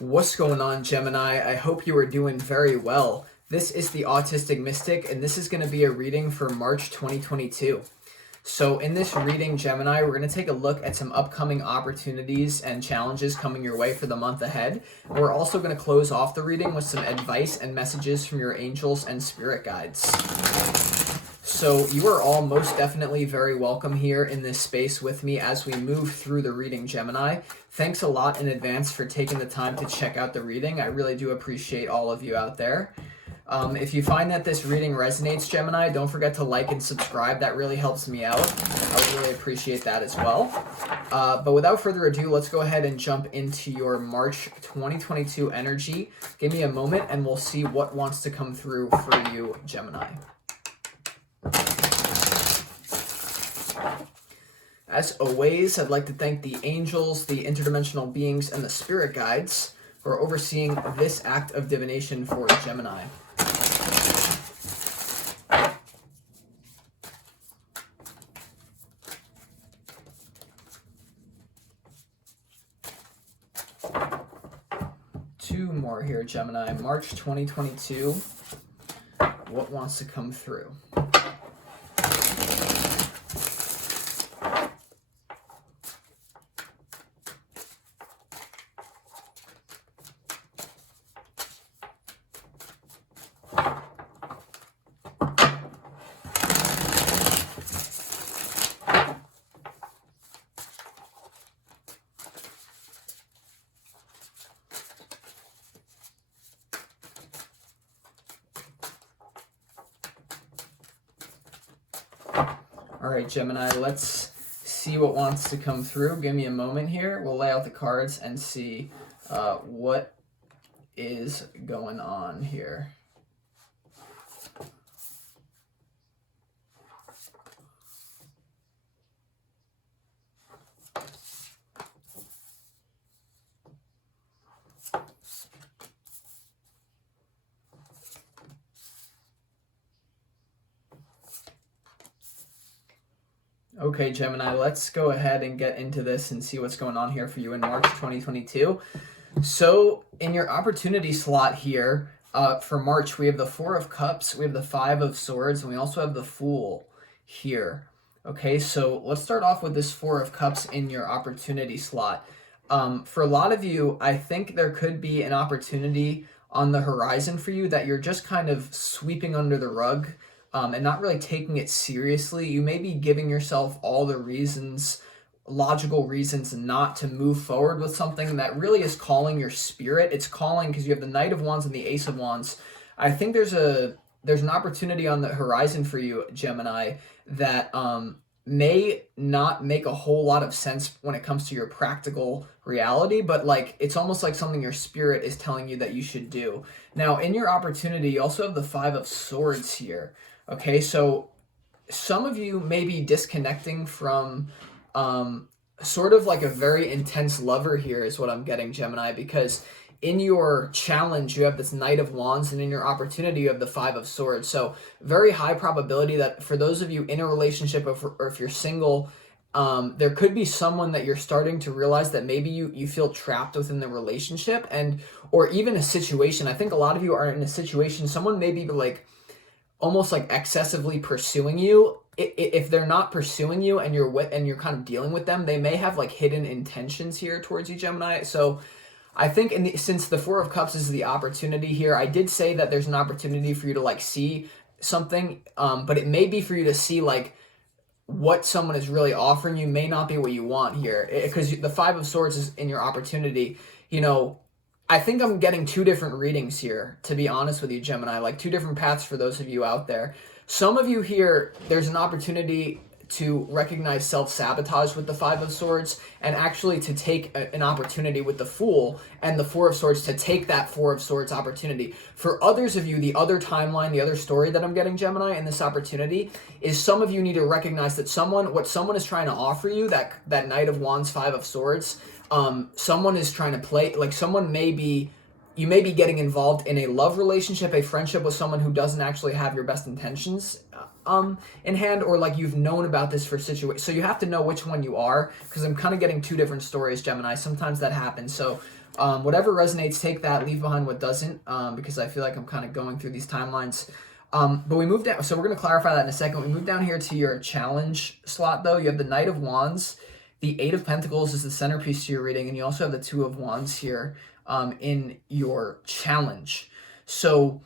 What's going on, Gemini? I hope you are doing very well. This is the Autistic Mystic, and this is going to be a reading for March 2022. So in this reading, Gemini, we're going to take a look at some upcoming opportunities and challenges coming your way for the month ahead. We're also going to close off the reading with some advice and messages from your angels and spirit guides. So you are all most definitely very welcome here in this space with me as we move through the reading, Gemini. Thanks a lot in advance for taking the time to check out the reading. I really do appreciate all of you out there. If you find that this reading resonates, Gemini, don't forget to like and subscribe. That really helps me out. I would really appreciate that as well. But without further ado, let's go ahead and jump into your March 2022 energy. Give me a moment and we'll see what wants to come through for you, Gemini. As always, I'd like to thank the angels, the interdimensional beings, and the spirit guides for overseeing this act of divination for Gemini. Two more here, Gemini. March 2022. What wants to come through? All right, Gemini, let's see what wants to come through. Give me a moment here. We'll lay out the cards and see what is going on here. Okay, Gemini, let's go ahead and get into this and see what's going on here for you in March 2022. So in your opportunity slot here for March, we have the Four of Cups, we have the Five of Swords, and we also have the Fool here. Okay, so let's start off with this Four of Cups in your opportunity slot. For a lot of you, I think there could be an opportunity on the horizon for you that you're just kind of sweeping under the rug. And not really taking it seriously. You may be giving yourself all the reasons, logical reasons not to move forward with something that really is calling your spirit. It's calling because you have the Knight of Wands and the Ace of Wands. I think there's an opportunity on the horizon for you, Gemini, that may not make a whole lot of sense when it comes to your practical reality, but like it's almost like something your spirit is telling you that you should do. Now, in your opportunity, you also have the Five of Swords here. Okay, so some of you may be disconnecting from sort of like a very intense lover here is what I'm getting, Gemini, because in your challenge, you have this Knight of Wands, and in your opportunity, you have the Five of Swords. So very high probability that for those of you in a relationship or if you're single, there could be someone that you're starting to realize that maybe you feel trapped within the relationship or even a situation. I think a lot of you are in a situation, someone may be like, almost like excessively pursuing you. If they're not pursuing you and you're kind of dealing with them, they may have like hidden intentions here towards you, Gemini. So I think since the Four of Cups is the opportunity here, I did say that there's an opportunity for you to like see something, but it may be for you to see like what someone is really offering you may not be what you want here, because the Five of Swords is in your opportunity. I think I'm getting two different readings here, to be honest with you, Gemini, like two different paths for those of you out there. Some of you here, there's an opportunity to recognize self-sabotage with the Five of Swords and actually to take an opportunity with the Fool and the Four of Swords to take that Four of Swords opportunity. For others of you, the other timeline, the other story that I'm getting, Gemini, in this opportunity is some of you need to recognize that what someone is trying to offer you, that Knight of Wands, Five of Swords, someone is trying to play, like you may be getting involved in a love relationship, a friendship with someone who doesn't actually have your best intentions in hand, or like you've known about this for situation. So you have to know which one you are, because I'm kind of getting two different stories, Gemini. Sometimes that happens. So Whatever resonates, take that, leave behind what doesn't, because I feel like I'm kind of going through these timelines. But we moved down, so we're going to clarify that in a second. We move down here to your challenge slot, though. You have the Knight of Wands. The Eight of Pentacles is the centerpiece to your reading, and you also have the Two of Wands here in your challenge. So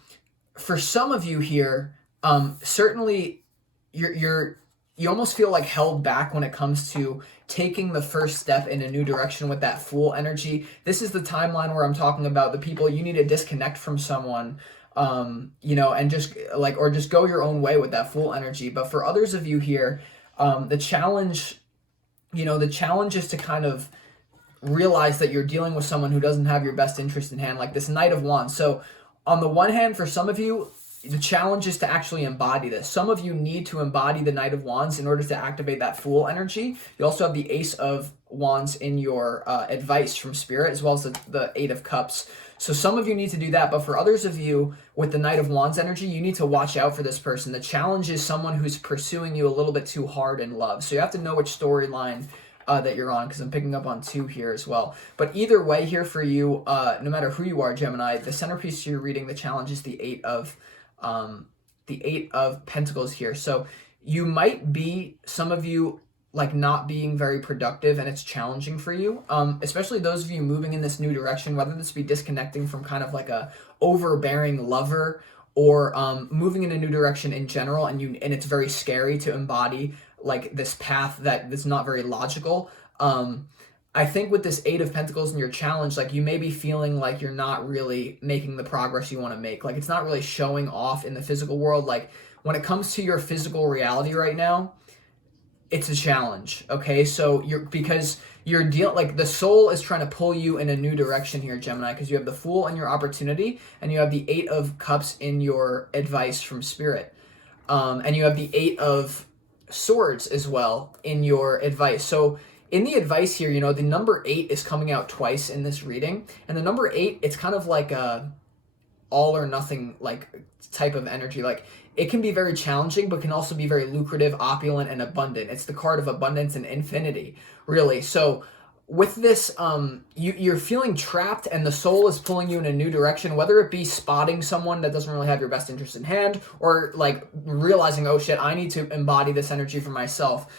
for some of you here, certainly you almost feel like held back when it comes to taking the first step in a new direction with that Fool energy. This is the timeline where I'm talking about the people you need to disconnect from someone, and just or just go your own way with that Fool energy. But for others of you here, the challenge is to kind of realize that you're dealing with someone who doesn't have your best interest in hand, like this Knight of Wands. So on the one hand, for some of you, the challenge is to actually embody this. Some of you need to embody the Knight of Wands in order to activate that Fool energy. You also have the Ace of Wands in your advice from Spirit, as well as the Eight of Cups. So some of you need to do that, but for others of you with the Knight of Wands energy, you need to watch out for this person. The challenge is someone who's pursuing you a little bit too hard in love. So you have to know which storyline that you're on, because I'm picking up on two here as well. But either way here for you, no matter who you are, Gemini, the centerpiece to your reading, the challenge is the Eight of Pentacles here. So you might be, some of you, like not being very productive, and it's challenging for you, especially those of you moving in this new direction, whether this be disconnecting from kind of like a overbearing lover, or moving in a new direction in general, and it's very scary to embody like this path that's not very logical. I think with this Eight of Pentacles in your challenge, like you may be feeling like you're not really making the progress you want to make. Like it's not really showing off in the physical world. Like when it comes to your physical reality right now, it's a challenge. Okay, so the soul is trying to pull you in a new direction here, Gemini, because you have the Fool in your opportunity, and you have the Eight of Cups in your advice from Spirit, and you have the Eight of Swords as well in your advice. So in the advice here, the number 8 is coming out twice in this reading, and the number 8, it's kind of like a all or nothing like type of energy. Like it can be very challenging, but can also be very lucrative, opulent, and abundant. It's the card of abundance and infinity, really. So with this, you're feeling trapped, and the soul is pulling you in a new direction, whether it be spotting someone that doesn't really have your best interest in hand, or like realizing, oh shit, I need to embody this energy for myself.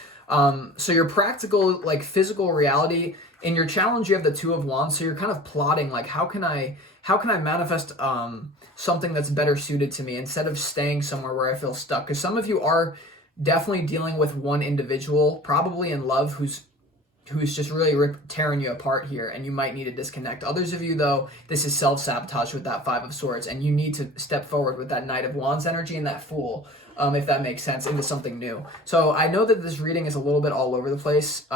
So your practical, like physical reality, in your challenge, you have the Two of Wands. So you're kind of plotting, like, how can I manifest something that's better suited to me instead of staying somewhere where I feel stuck? Because some of you are definitely dealing with one individual, probably in love, who's just really tearing you apart here, and you might need to disconnect. Others of you, though, this is self-sabotage with that Five of Swords, and you need to step forward with that Knight of Wands energy and that Fool, if that makes sense, into something new. So I know that this reading is a little bit all over the place,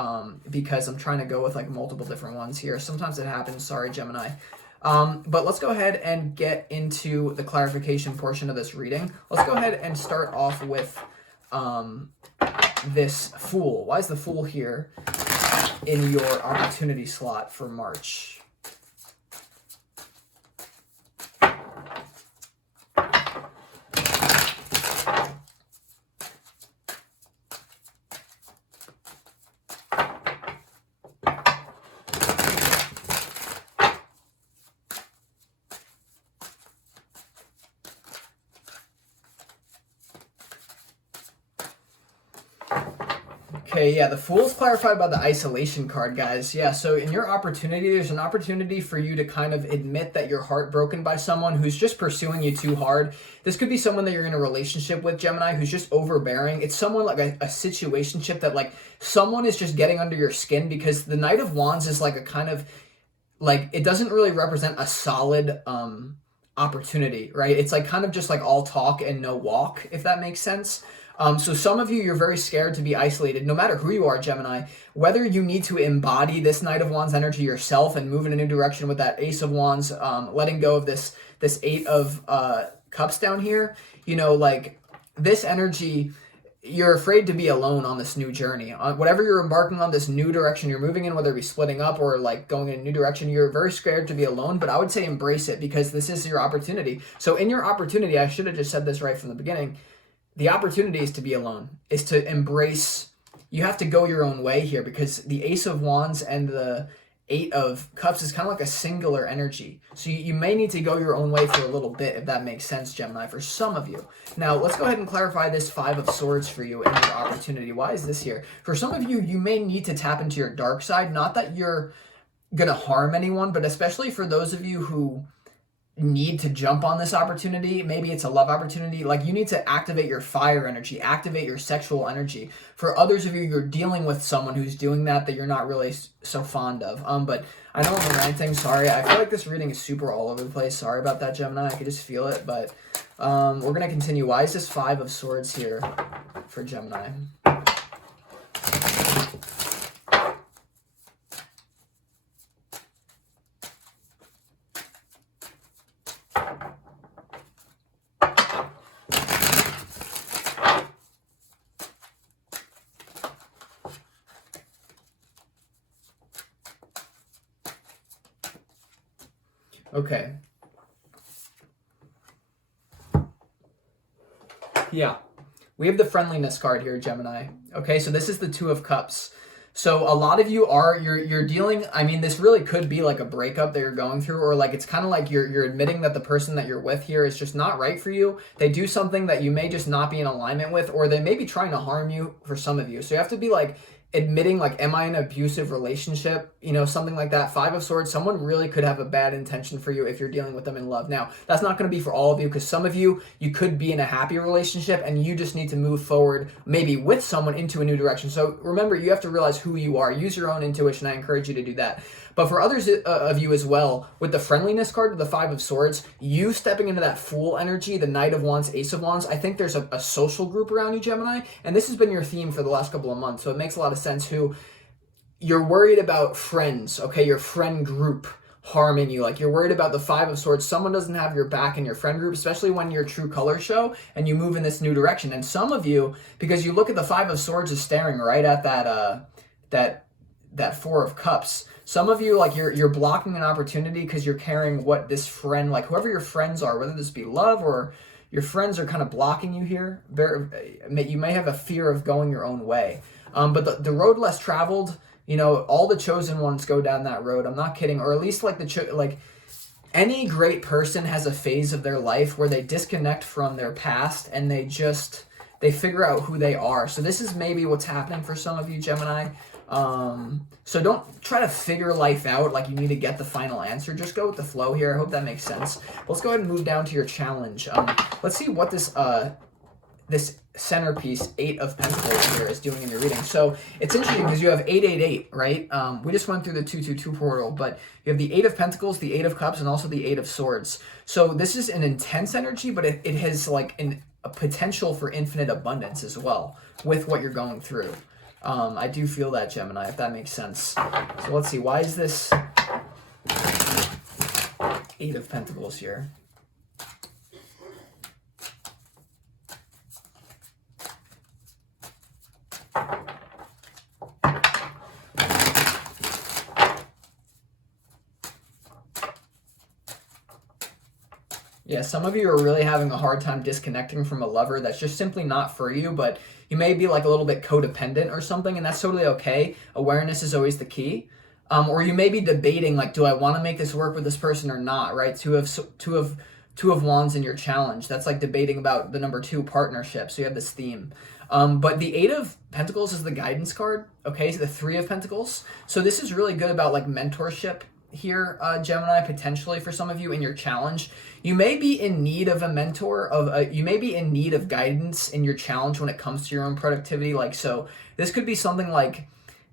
because I'm trying to go with like multiple different ones here. Sometimes it happens, sorry, Gemini. But let's go ahead and get into the clarification portion of this reading. Let's go ahead and start off with this Fool. Why is the Fool here in your opportunity slot for March? Okay, yeah, the Fool's clarified by the isolation card, guys. Yeah, so in your opportunity, there's an opportunity for you to kind of admit that you're heartbroken by someone who's just pursuing you too hard. This could be someone that you're in a relationship with, Gemini, who's just overbearing. It's someone like a situationship that like someone is just getting under your skin, because the Knight of Wands is like a kind of like, it doesn't really represent a solid opportunity, right? It's like kind of just like all talk and no walk, if that makes sense. So some of you, you're very scared to be isolated, no matter who you are, Gemini, whether you need to embody this Knight of Wands energy yourself and move in a new direction with that Ace of Wands, letting go of this Eight of Cups down here, like this energy, you're afraid to be alone on this new journey. Whatever you're embarking on, this new direction you're moving in, whether it be splitting up or like going in a new direction, you're very scared to be alone, but I would say embrace it, because this is your opportunity. So in your opportunity, I should have just said this right from the beginning, the opportunity is to be alone, is to embrace, you have to go your own way here, because the Ace of Wands and the Eight of Cups is kind of like a singular energy. So you may need to go your own way for a little bit, if that makes sense, Gemini, for some of you. Now, let's go ahead and clarify this Five of Swords for you in your opportunity. Why is this here? For some of you, you may need to tap into your dark side. Not that you're going to harm anyone, but especially for those of you who need to jump on this opportunity, maybe it's a love opportunity, like you need to activate your fire energy, activate your sexual energy. For others of you, you're dealing with someone who's doing that you're not really so fond of. But I don't remember anything, sorry. I feel like this reading is super all over the place. Sorry about that, Gemini. I could just feel it, but we're going to continue. Why is this Five of Swords here for Gemini? Okay. Yeah. We have the friendliness card here, Gemini. Okay, so this is the Two of Cups. So a lot of you are, you're dealing, I mean, this really could be like a breakup that you're going through, or like it's kind of like you're admitting that the person that you're with here is just not right for you. They do something that you may just not be in alignment with, or they may be trying to harm you for some of you. So you have to be like admitting, like, am I in an abusive relationship? You know, something like that. Five of Swords, someone really could have a bad intention for you if you're dealing with them in love. Now, that's not going to be for all of you, because some of you, you could be in a happy relationship and you just need to move forward, maybe with someone, into a new direction. So remember, you have to realize who you are. Use your own intuition. I encourage you to do that. But for others of you as well, with the friendliness card, with the Five of Swords, you stepping into that Fool energy, the Knight of Wands, Ace of Wands, I think there's a social group around you, Gemini, and this has been your theme for the last couple of months, so it makes a lot of sense who you're worried about friends, okay, your friend group harming you. Like, you're worried about the Five of Swords. Someone doesn't have your back in your friend group, especially when your true colors show and you move in this new direction. And some of you, because you look at the Five of Swords is staring right at that Four of Cups. Some of you, like, you're blocking an opportunity because you're carrying what this friend, like whoever your friends are, whether this be love or your friends, are kind of blocking you here. You may have a fear of going your own way. But the road less traveled, you know, all the chosen ones go down that road. I'm not kidding. Or at least like any great person has a phase of their life where they disconnect from their past and they figure out who they are. So this is maybe what's happening for some of you, Gemini. So don't try to figure life out like you need to get the final answer. Just go with the flow here. I hope that makes sense. Let's go ahead and move down to your challenge. Let's see what this centerpiece, Eight of Pentacles here, is doing in your reading. So it's interesting because you have 888, right? We just went through the 222 portal, but you have the Eight of Pentacles, the Eight of Cups, and also the Eight of Swords. So this is an intense energy, but it has like a potential for infinite abundance as well with what you're going through. I do feel that, Gemini, if that makes sense. So let's see, why is this Eight of Pentacles here? Yeah, some of you are really having a hard time disconnecting from a lover that's just simply not for you, but you may be like a little bit codependent or something, and that's totally okay. Awareness is always the key. Or you may be debating, like, do I want to make this work with this person or not, right? Two of Wands in your challenge. That's like debating about the number 2 partnership. So you have this theme. But the Eight of Pentacles is the guidance card, okay? So the Three of Pentacles. So this is really good about like mentorship here, Gemini, potentially for some of you in your challenge. You may be in need of a mentor, you may be in need of guidance in your challenge when it comes to your own productivity. Like, so this could be something like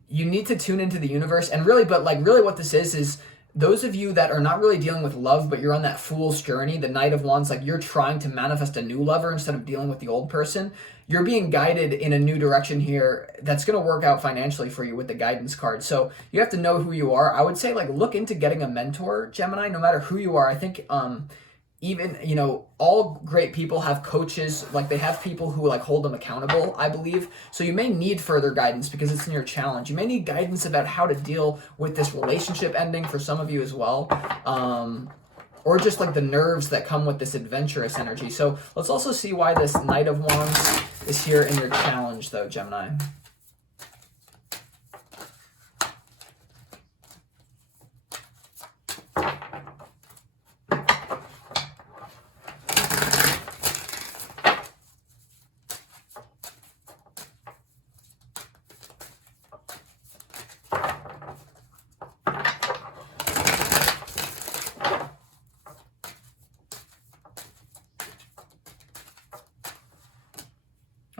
you need to tune into the universe, and really what this is those of you that are not really dealing with love, but you're on that fool's journey, the Knight of Wands, like you're trying to manifest a new lover instead of dealing with the old person. You're being guided in a new direction here that's going to work out financially for you with the guidance card. So you have to know who you are. I would say, like, look into getting a mentor, Gemini, no matter who you are. I think even, you know, all great people have coaches, like they have people who like hold them accountable, I believe. So you may need further guidance because it's in your challenge. You may need guidance about how to deal with this relationship ending for some of you as well. Or just like the nerves that come with this adventurous energy. So let's also see why this Knight of Wands is here in your challenge though, Gemini.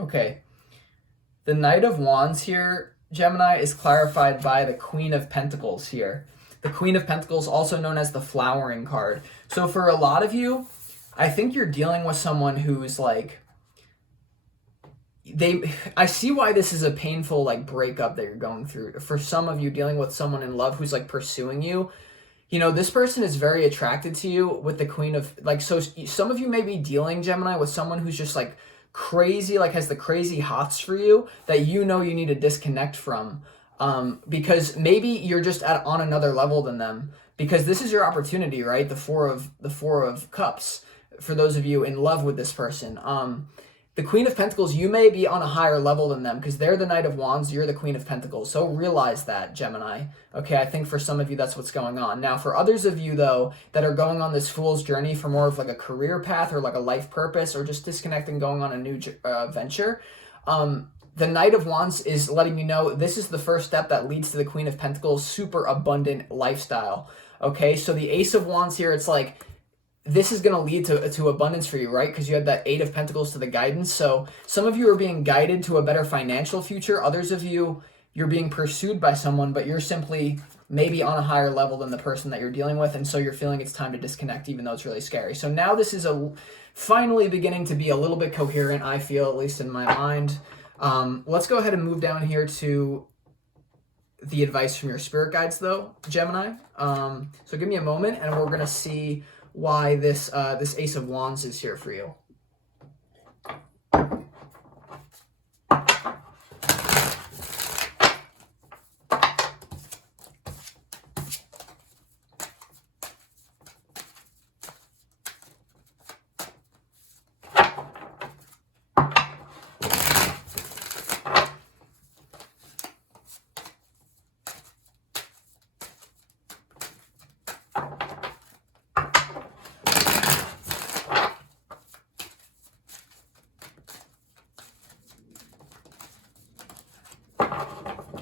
Okay. The Knight of Wands here, Gemini, is clarified by the Queen of Pentacles here. The Queen of Pentacles, also known as the flowering card. So for a lot of you, I think you're dealing with someone who's like, I see why this is a painful like breakup that you're going through. For some of you, dealing with someone in love who's like pursuing you, you know, this person is very attracted to you with the Queen of, like, so some of you may be dealing, Gemini, with someone who's just like crazy, like has the crazy hots for you that you know you need to disconnect from, because maybe you're just on another level than them, because this is your opportunity, right? The four of cups, for those of you in love with this person. The Queen of Pentacles, you may be on a higher level than them because they're the Knight of Wands, you're the Queen of Pentacles. So realize that, Gemini. Okay, I think for some of you that's what's going on. Now, for others of you, though, that are going on this fool's journey for more of like a career path or like a life purpose or just disconnecting, going on a new venture, the Knight of Wands is letting you know this is the first step that leads to the Queen of Pentacles' super abundant lifestyle. Okay, so the Ace of Wands here, it's like, this is going to lead to abundance for you, right? Because you had that Eight of Pentacles to the guidance. So some of you are being guided to a better financial future. Others of you, you're being pursued by someone, but you're simply maybe on a higher level than the person that you're dealing with. And so you're feeling it's time to disconnect, even though it's really scary. So now this is finally beginning to be a little bit coherent, I feel, at least in my mind. Let's go ahead and move down here to the advice from your spirit guides, though, Gemini. So give me a moment, and we're going to see why this Ace of Wands is here for you.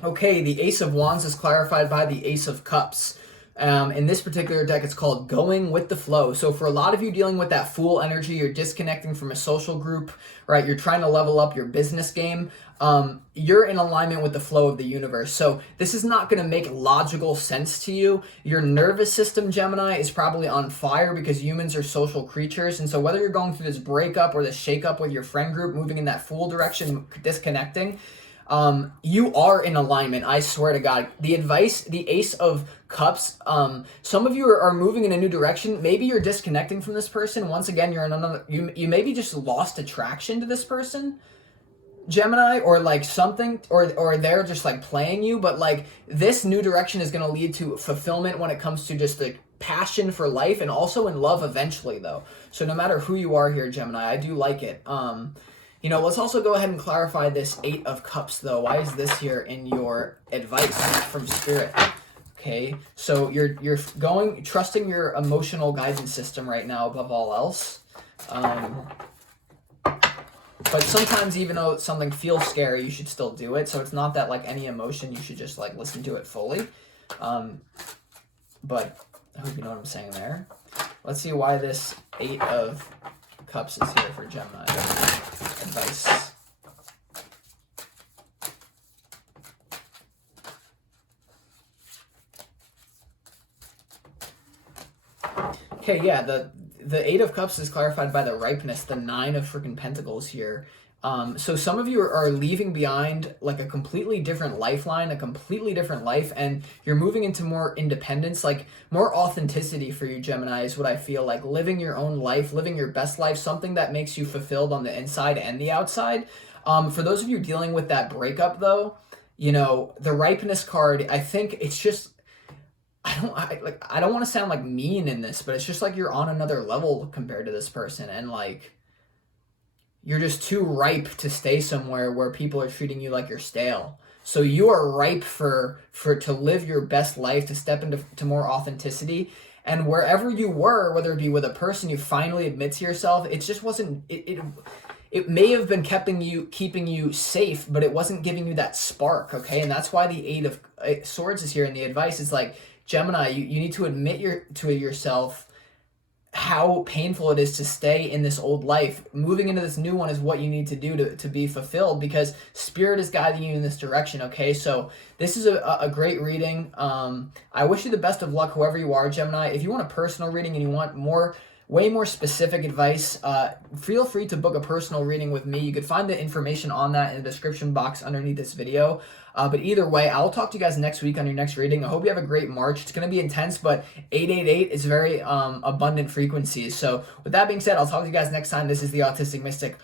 Okay, the Ace of Wands is clarified by the Ace of Cups. In this particular deck, it's called Going with the Flow. So for a lot of you dealing with that fool energy, you're disconnecting from a social group, right? You're trying to level up your business game. You're in alignment with the flow of the universe. So this is not going to make logical sense to you. Your nervous system, Gemini, is probably on fire because humans are social creatures. And so whether you're going through this breakup or this shakeup with your friend group, moving in that fool direction, disconnecting, you are in alignment. I swear to God. The advice, the Ace of Cups, some of you are moving in a new direction. Maybe you're disconnecting from this person. Once again, you're in another, you maybe just lost attraction to this person, Gemini, or like something, or they're just like playing you. But like this new direction is going to lead to fulfillment when it comes to just the passion for life and also in love eventually, though. So no matter who you are here, Gemini, I do like it. You know, let's also go ahead and clarify this Eight of Cups, though. Why is this here in your advice from Spirit? Okay, so you're trusting your emotional guidance system right now above all else. But sometimes, even though something feels scary, you should still do it. So it's not that like any emotion, you should just like listen to it fully. But I hope you know what I'm saying there. Let's see why this Eight of Cups is here for Gemini. Advice. Okay, yeah, the Eight of Cups is clarified by the ripeness, the Nine of freaking Pentacles here. So some of you are leaving behind like a completely different lifeline, a completely different life, and you're moving into more independence, like more authenticity for you, Gemini, is what I feel like. Living your own life, living your best life, something that makes you fulfilled on the inside and the outside. For those of you dealing with that breakup, though, you know, the ripeness card, I think it's just, I don't want to sound like mean in this, but it's just like you're on another level compared to this person, and like you're just too ripe to stay somewhere where people are treating you like you're stale. So you are ripe for to live your best life, to step into more authenticity. And wherever you were, whether it be with a person you finally admit to yourself, it just wasn't, it may have been keeping you safe, but it wasn't giving you that spark, okay? And that's why the Eight of Swords is here, and the advice is like, Gemini, you need to admit to yourself how painful it is to stay in this old life. Moving into this new one is what you need to do to be fulfilled, because Spirit is guiding you in this direction, okay? So this is a great reading. I wish you the best of luck, whoever you are, Gemini. If you want a personal reading and you want way more specific advice, feel free to book a personal reading with me. You could find the information on that in the description box underneath this video. But either way, I'll talk to you guys next week on your next reading. I hope you have a great March. It's going to be intense, but 888 is very abundant frequencies. So with that being said, I'll talk to you guys next time. This is the Autistic Mystic.